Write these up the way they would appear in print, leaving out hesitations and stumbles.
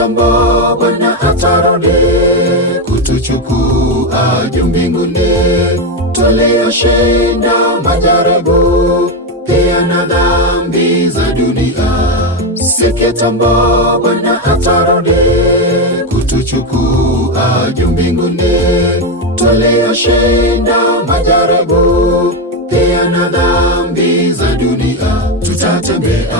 kitambo Bwana atarudi kutuchukua juu mbinguni, tulioshinda majaribu pia na dhambi za dunia. Si kitambo Bwana atarudi kutuchukua juu mbinguni, tulioshinda majaribu pia na dhambi za dunia. Tutatembea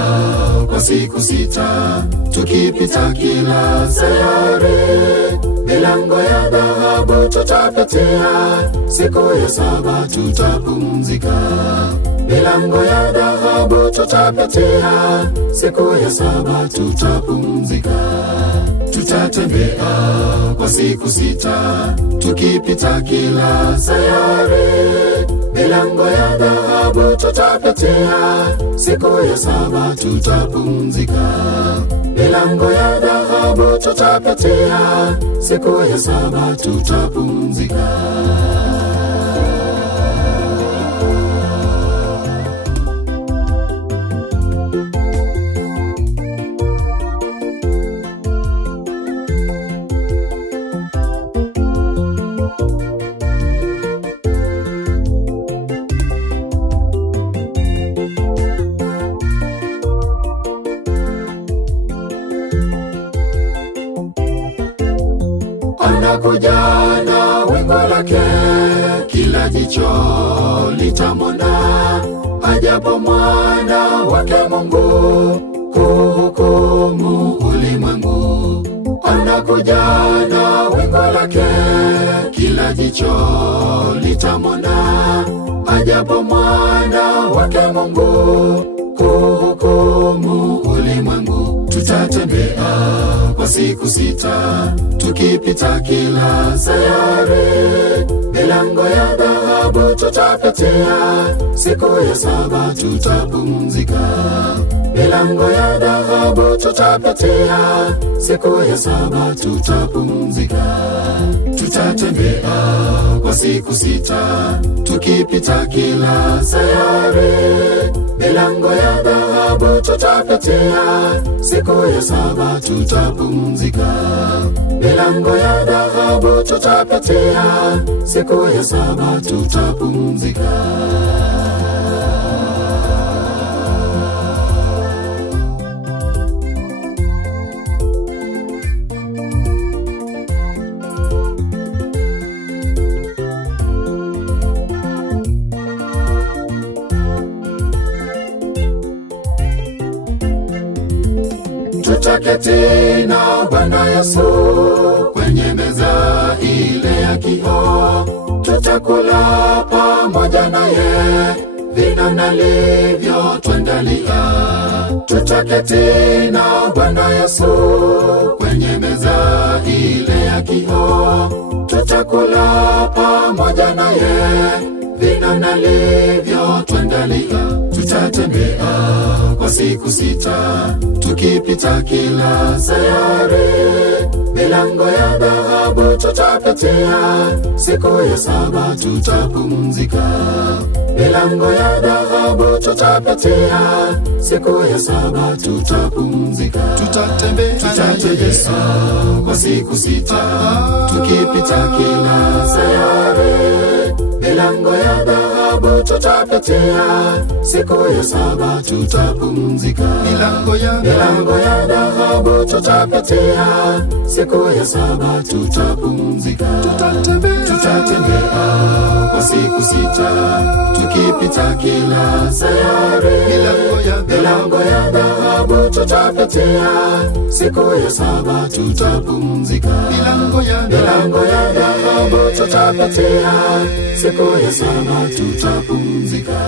kwa siku 6 tukipita kila sayari, milango ya dhahabu tutapitia, siku ya 7 tutapumzika. Milango ya dhahabu tutapitia, siku ya 7 tutapumzika. Tutatembea kwa siku 6 tukipita kila sayari, milango ya dhahabu tutapitia, siku ya 7 tutapumzika. Milango ya dhahabu tutapitia, siku ya 7 tutapumzika. Anakuja na wingu lake, kila jicho litamwona, ajapo mwana wake Mungu kuhukumu ulimwengu. Anakuja na wingu lake, kila jicho litamwona, ajapo mwana wake Mungu kuhukumu ulimwengu. Tutatembea kwa siku 6 tukipita kila sayari, milango ya dhahabu tutapitia, siku ya 7 tutapumzika. Milango ya dhahabu tutapitia, siku ya 7 tutapumzika. Tutatembea kwa siku 6 tukipita kila sayari, milango ya dhahabu tutapitia, siku ya 7 tutapumzika. Milango ya dhahabu tutapitia, siku ya 7 tutapumzika. Tutaketi na Bwana Yesu kwenye meza ile ya kioo, tutakula pamoja naye vino nalivyotuandalia. Tutaketi na Bwana Yesu kwenye meza ile ya kioo, tutakula pamoja naye vino nalivyotuandalia. Tutatembea kwa siku 6 tukipita kila sayari, milango ya dhahabu tutapitia, siku ya 7 tutapumzika. Milango ya dhahabu tutapitia, siku ya 7 tutapumzika. Tutatembea kwa siku 6 tukipita kila sayari, milango ya dhahabu tutapitia, siku ya 7 tutapumzika. Milango ya dhahabu tutapitia, siku ya 7 tutapumzika. Tutatembea kwa siku 6 tukipita kila sayari, milango ya dhahabu tutapitia, siku ya 7 tutapumzika. Milango ya dhahabu tutapitia, siku ya 7 tutapumzika.